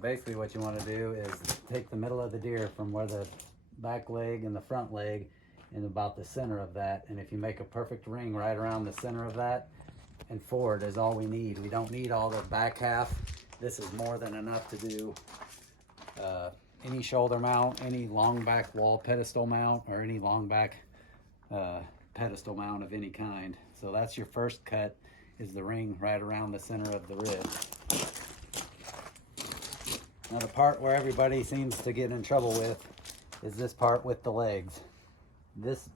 Basically what you want to do is take the middle of the deer from where the back leg and the front leg and about the center of that, and if you make a perfect ring right around the center of that and forward is all we need. We don't need all the back half. This is more than enough to do any shoulder mount, any long back wall pedestal mount, or any long back pedestal mount of any kind. So that's your first cut, is the ring right around the center of the rib. Now the part where everybody seems to get in trouble with is this part with the legs. This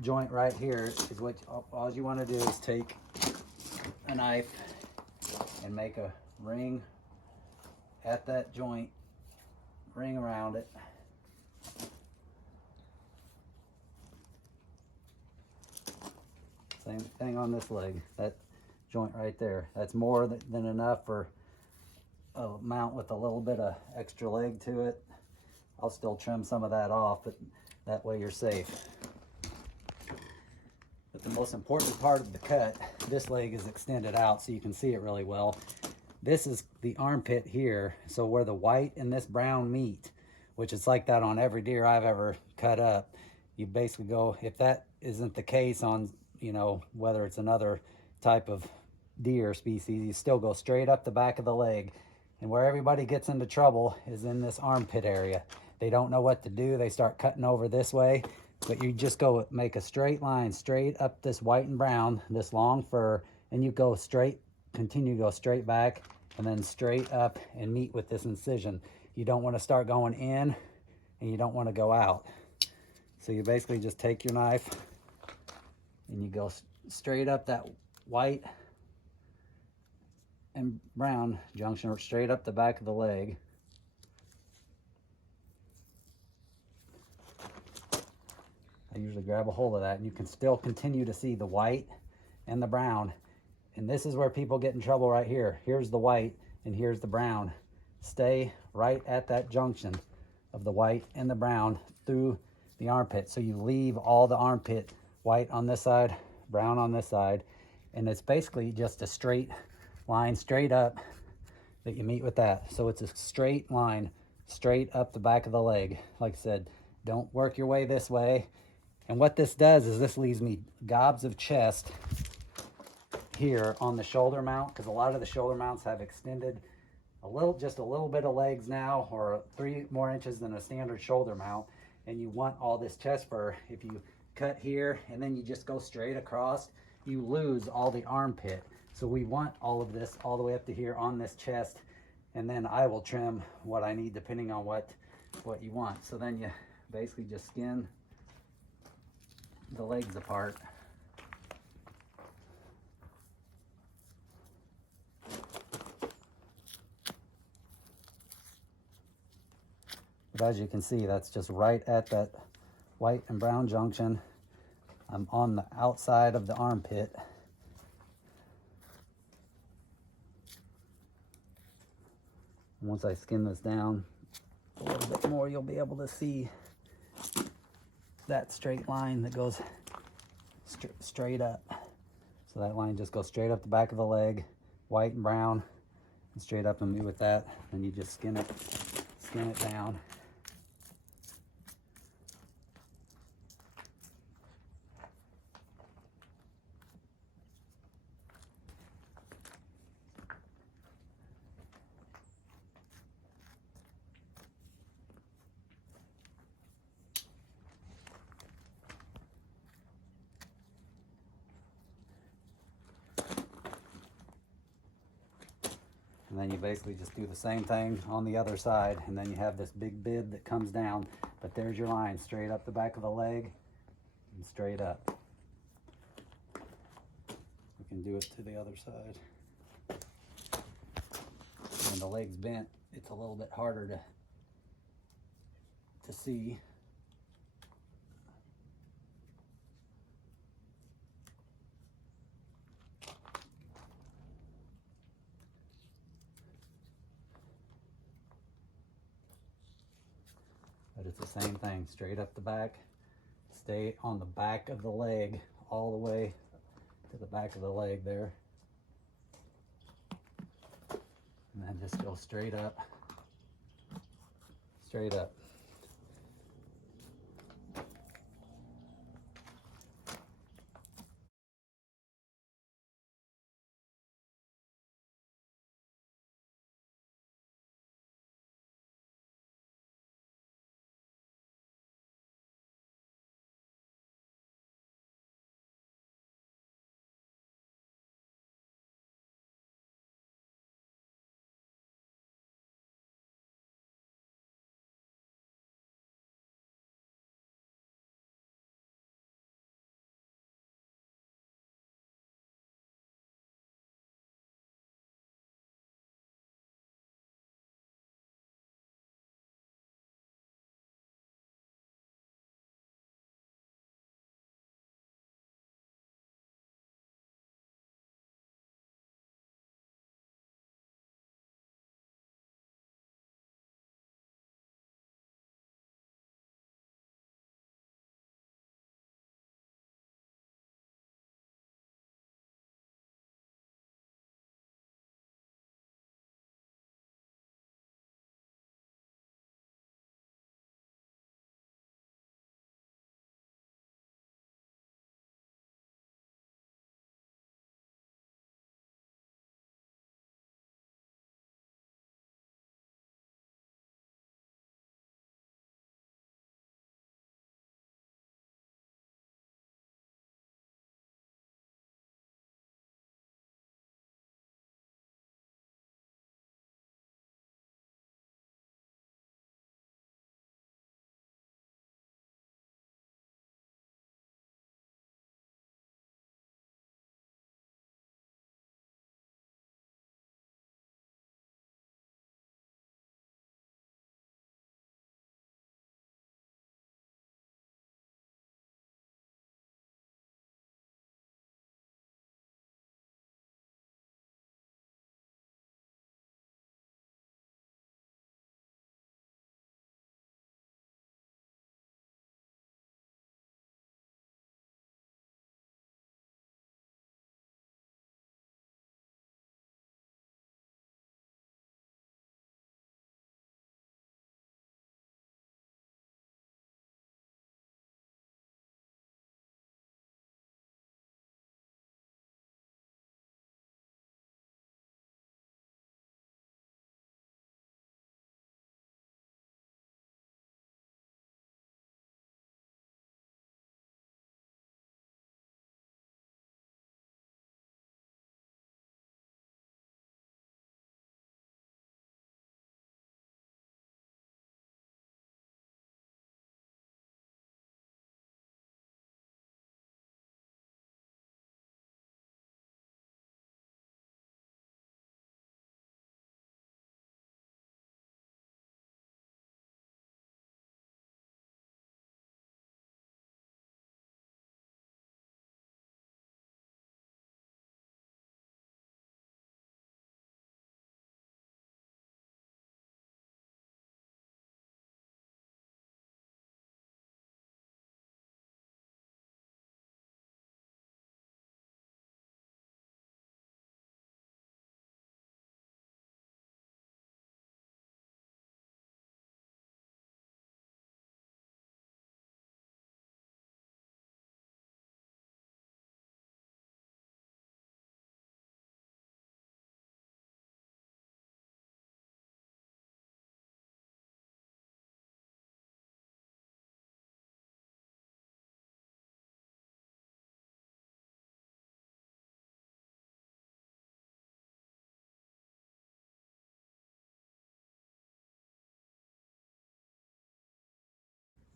joint right here is what all you want to do is take a knife and make a ring at that joint, ring around it. Same thing on this leg, that joint right there. That's more than enough for a mount with a little bit of extra leg to it. I'll still trim some of that off, but that way you're safe. But the most important part of the cut, this leg is extended out so you can see it really well. This is the armpit here, so where the white and this brown meet, which is like that on every deer I've ever cut up. You basically go, if that isn't the case on, you know, whether it's another type of deer species, you still go straight up the back of the leg. And where everybody gets into trouble is in this armpit area. They don't know what to do. They start cutting over this way, but you just go make a straight line straight up this white and brown, this long fur, and you go straight, continue to go straight back and then straight up and meet with this incision. You don't want to start going in and you don't want to go out. So you basically just take your knife and you go straight up that white and brown junction, straight up the back of the leg. I usually grab a hold of that, and you can still continue to see the white and the brown. And this is where people get in trouble right here. Here's the white and here's the brown. Stay right at that junction of the white and the brown through the armpit. So you leave all the armpit white on this side, brown on this side, and it's basically just a straight line straight up that you meet with that. So it's a straight line straight up the back of the leg. Like I said, don't work your way this way. And what this does is this leaves me gobs of chest here on the shoulder mount, because a lot of the shoulder mounts have extended just a little bit of legs now, or 3 more inches than a standard shoulder mount. And you want all this chest fur. If you cut here and then you just go straight across, you lose all the armpit. So we want all of this all the way up to here on this chest, and then I will trim what I need depending on what you want. So then you basically just skin the legs apart. But as you can see, that's just right at that white and brown junction. I'm on the outside of the armpit. Once I skin this down a little bit more, you'll be able to see that straight line that goes straight up. So that line just goes straight up the back of the leg, white and brown, and straight up and meet with that. Then you just skin it down. And then you basically just do the same thing on the other side, and then you have this big bib that comes down, but there's your line straight up the back of the leg and straight up. We can do it to the other side. When the leg's bent, it's a little bit harder to see. But it's the same thing, straight up the back, stay on the back of the leg, all the way to the back of the leg there. And then just go straight up straight up.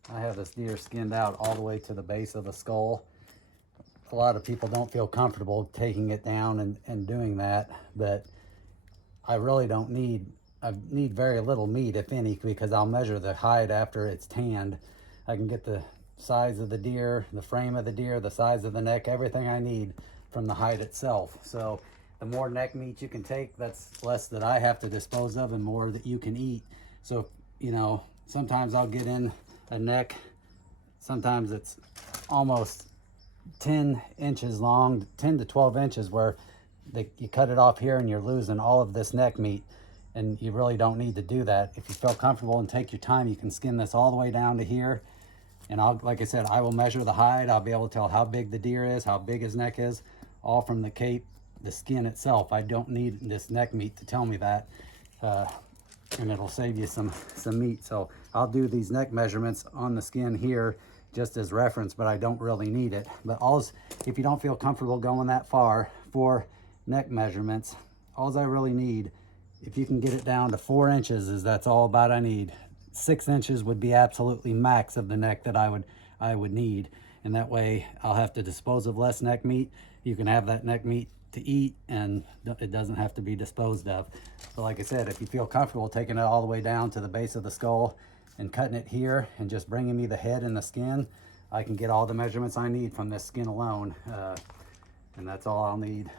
I have this deer skinned out all the way to the base of the skull. A lot of people don't feel comfortable taking it down and doing that, but I really don't need, I need very little meat, if any, because I'll measure the hide after it's tanned. I can get the size of the deer, the frame of the deer, the size of the neck, everything I need from the hide itself. So the more neck meat you can take, that's less that I have to dispose of and more that you can eat. So, you know, sometimes I'll get in a neck, sometimes it's almost 10 inches long, 10 to 12 inches, where you cut it off here and you're losing all of this neck meat. and you really don't need to do that. If you feel comfortable and take your time, you can skin this all the way down to here. And like I said, I will measure the hide. I'll be able to tell how big the deer is, how big his neck is, all from the cape, the skin itself. I don't need this neck meat to tell me that. And it'll save you some meat. So I'll do these neck measurements on the skin here just as reference, but I don't really need it. But if you don't feel comfortable going that far for neck measurements, all I really need, if you can get it down to 4 inches, that's all about I need. 6 inches would be absolutely max of the neck that I would need. And that way I'll have to dispose of less neck meat. You can have that neck meat to eat, and it doesn't have to be disposed of. So like I said, if you feel comfortable taking it all the way down to the base of the skull and cutting it here and just bringing me the head and the skin, I can get all the measurements I need from this skin alone. And that's all I'll need.